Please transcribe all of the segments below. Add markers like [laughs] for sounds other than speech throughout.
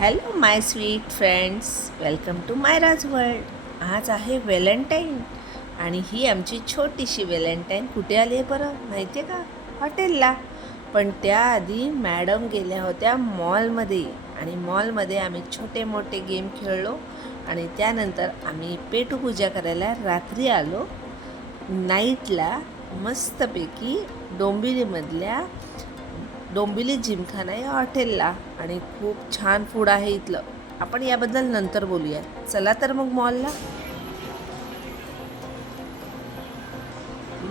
Hello my sweet friends welcome to my Raj world आज आहे Valentine आणि ही आमची छोटीशी व्हॅलेंटाईन कुठे आली आहे बरं? माहिती आहे का? हॉटेलला. पण त्याआधी मॅडम गेल्या होत्या मॉलमध्ये आणि मॉलमध्ये आम्ही छोटे मोठे गेम खेळलो. आणि त्यानंतर आम्ही पेटूपूजा करायला रात्री आलो. नाईटला मस्तपैकी डोंबिवलीमधल्या डोंबिवली जिमखाना या हॉटेलला आणि खूप छान फूड आहे इथलं. आपण याबद्दल नंतर बोलूया चला तर मग मॉलला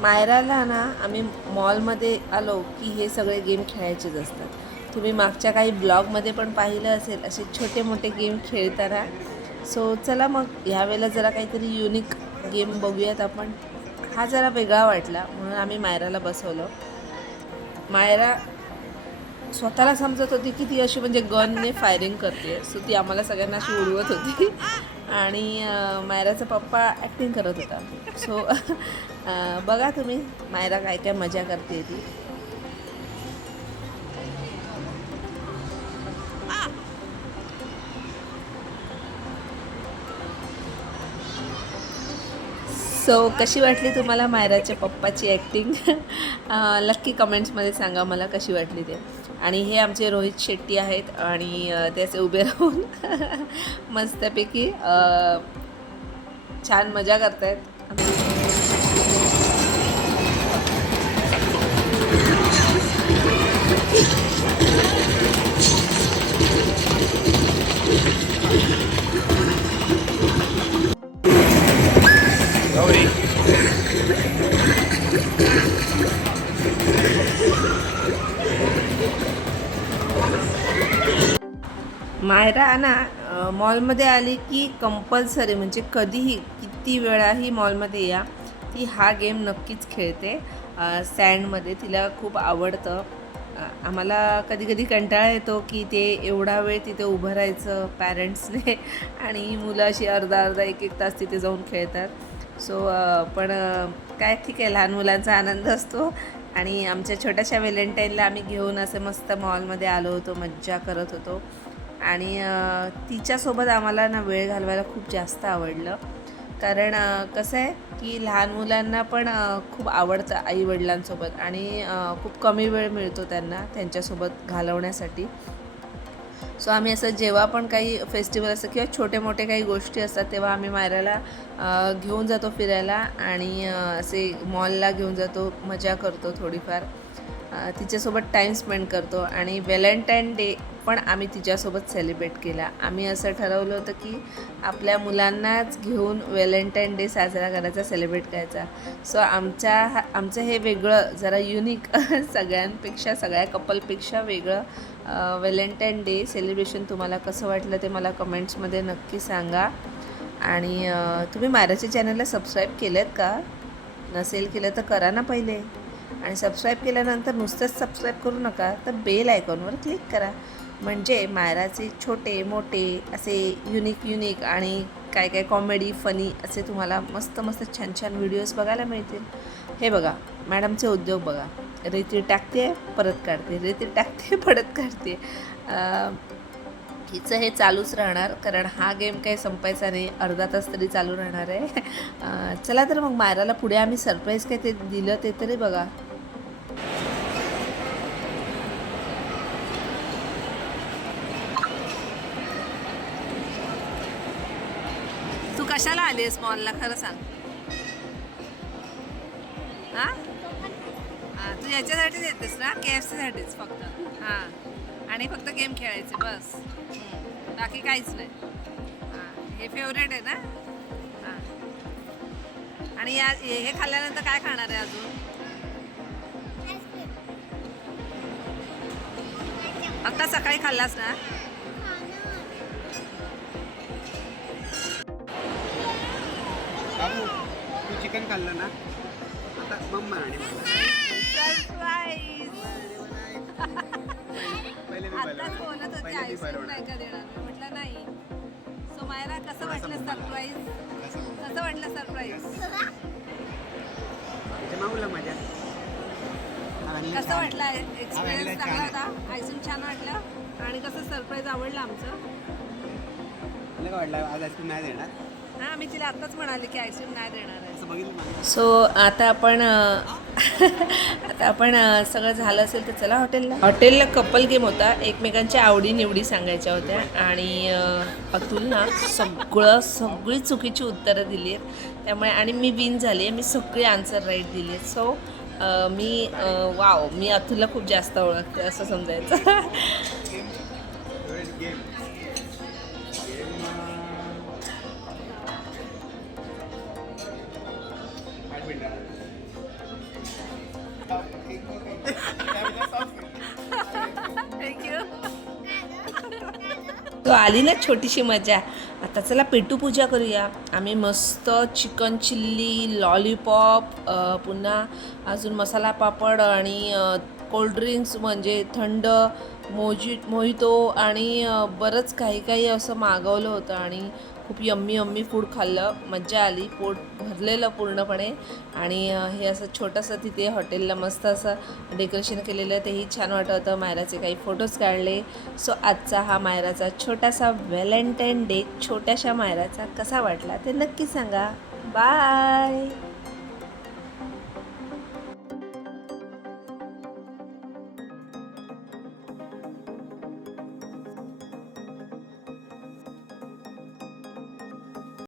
मायराला ना आम्ही मॉलमध्ये आलो की हे सगळे गेम खेळायचेच असतात. तुम्ही मागच्या काही ब्लॉगमध्ये पण पाहिलं असेल असे छोटे मोठे गेम खेळताना. सो चला मग ह्यावेळेला जरा काहीतरी युनिक गेम बघूयात आपण. हा जरा वेगळा वाटला म्हणून आम्ही मायराला बसवलं. मायरा स्वतःला समजत होती की ती अशी म्हणजे गनने फायरिंग करते सो ती आम्हाला सगळ्यांना अशी उडवत होती. आणि मायराचा पप्पा ॲक्टिंग करत होता. सो [laughs] बघा तुम्ही मायरा काय काय मजा करते ती. सो कशी वाटली तुम्हाला मायराच्या पप्पाची ॲक्टिंग [laughs] नक्की कमेंट्समध्ये सांगा मला कशी वाटली ते. आणि हे आमचे रोहित शेट्टी आहेत आणि त्याचे उभे राहून [laughs] मस्तपैकी छान मजा करतायत. गौरी मायरा ना मॉलमध्ये आली की कंपल्सरी म्हणजे कधीही किती वेळाही मॉलमध्ये या. ती हा गेम नक्कीच खेळते. सँडमध्ये तिला खूप आवडतं. आम्हाला कधी कधी कंटाळा येतो की ते एवढा वेळ तिथे उभं राहायचं पॅरेंट्सने [laughs] आणि मुलं अशी अर्धा अर्धा एक एक तास तिथे जाऊन खेळतात. सो पण काय ठीक आहे लहान मुलांचा आनंद असतो. आणि आमच्या छोट्याशा व्हॅलेंटाईनला आम्ही घेऊन असे मस्त मॉलमध्ये आलो होतो मज्जा करत होतो. आणि तिच्यासोबत आम्हाला ना वेळ घालवायला खूप जास्त आवडलं. कारण कसं आहे की लहान मुलांना पण खूप आवडतं आईवडिलांसोबत. आणि खूप कमी वेळ मिळतो त्यांना त्यांच्यासोबत घालवण्यासाठी. सो आम्ही असं जेव्हा पण काही फेस्टिवल असतं किंवा छोटे मोठे काही गोष्टी असतात तेव्हा आम्ही मायराला घेऊन जातो फिरायला आणि असे मॉलला घेऊन जातो मजा करतो थोडीफार. तिच्यासोबत टाईम स्पेंड करतो आणि व्हॅलेंटाईन डे पण आम्ही तिच्यासोबत सेलिब्रेट केला. आम्ही असं ठरवलं होतं की आपल्या मुलांनाच घेऊन व्हॅलेंटाईन डे साजरा करायचा सेलिब्रेट करायचा. सो आमच्या हा- आमचं हे वेगळं जरा युनिक [laughs] सगळ्यांपेक्षा सगळ्या कपलपेक्षा वेगळं व्हॅलेंटाईन डे सेलिब्रेशन तुम्हाला कसं वाटलं ते मला कमेंट्समध्ये नक्की सांगा. आणि तुम्ही मायराच्या चॅनलला सबस्क्राईब केलं का? नसेल केलं तर करा ना पहिले. आणि सबस्क्राईब केल्यानंतर नुसतंच सबस्क्राईब करू नका तर बेल आयकॉनवर क्लिक करा. म्हणजे मायराचे छोटे मोठे असे युनिक युनिक आणि काय काय कॉमेडी फनी असे तुम्हाला मस्त मस्त छान छान व्हिडिओज बघायला मिळतील. हे बघा मॅडमचे उद्योग बघा. रेती टाकते परत काढते. रेती टाकते परत काढते. हिचं हे चालूच राहणार कारण हा गेम काही संपायचा नाही. अर्धा तास तरी चालू राहणार आहे. चला तर मग मायराला पुढे आम्ही सरप्राईज काय ते दिलं ते तरी बघा. तू कशाला आलीस मॉलला खरं सांग. हां? याच्यासाठीच येतेस ना? के एफ सीसाठीच फक्त. हां. आणि फक्त गेम खेळायचे बस. बाकी काहीच नाही. हां. हे फेवरेट आहे ना? हां. आणि या हे हे खाल्ल्यानंतर काय खाणार आहे अजून? आता सकाळी खाल्लास ना? बाबू तू चिकन खाल्लं ना? आता मम्मा आणि आताच. [laughs] बोलत होते आईस्क्रीम. नाही का देणार म्हटलं नाही. सो मायरा कसं वाटलं सरप्राईज कसं वाटलं सरप्राईज मजा कसं वाटलं एक्सपिरियन्स चांगला होता? आईस्क्रीम छान वाटलं? आणि कसं सरप्राईज आवडलं आमचं? वाटलं आज आईस्क्रीम नाही देणार? हां मी तिला आत्ताच म्हणाले की आईस्क्रीम नाही देणार आहे. सो आता आपण [laughs] आता आपण सगळं झालं असेल तर चला हॉटेलला. हॉटेलला कपल गेम होता. एकमेकांच्या आवडी निवडी सांगायच्या होत्या. आणि अतुल ना सगळं सगळी चुकीची उत्तरं दिली आहेत. त्यामुळे आणि मी विन झाली आहे. मी सगळी आन्सर राईट दिली आहेत. सो मी वाव मी अतुलला खूप जास्त ओळखते असं समजायचं. [laughs] तो आली ना छोटीशी मजा. आता चला पेटू पूजा करूया. आम्ही मस्त चिकन चिल्ली लॉलीपॉप पुन्हा अजून मसाला पापड आणि कोल्ड्रिंक्स म्हणजे थंड मोजी मोहितो आणि बरंच काही काही असं मागवलं होतं आणि खूप यम्मी यम्मी फूड खाल्लं. मज्जा आली पोट भरलेलं पूर्णपणे. आणि हे असं छोटंसं तिथे हॉटेलला मस्त असं डेकोरेशन केलेलं आहे. तेही छान वाटत होतं. मायराचे काही फोटोज काढले. सो आजचा हा मायराचा छोटासा व्हॅलेंटाईन डे छोट्याशा मायराचा कसा वाटला ते नक्की सांगा. बाय!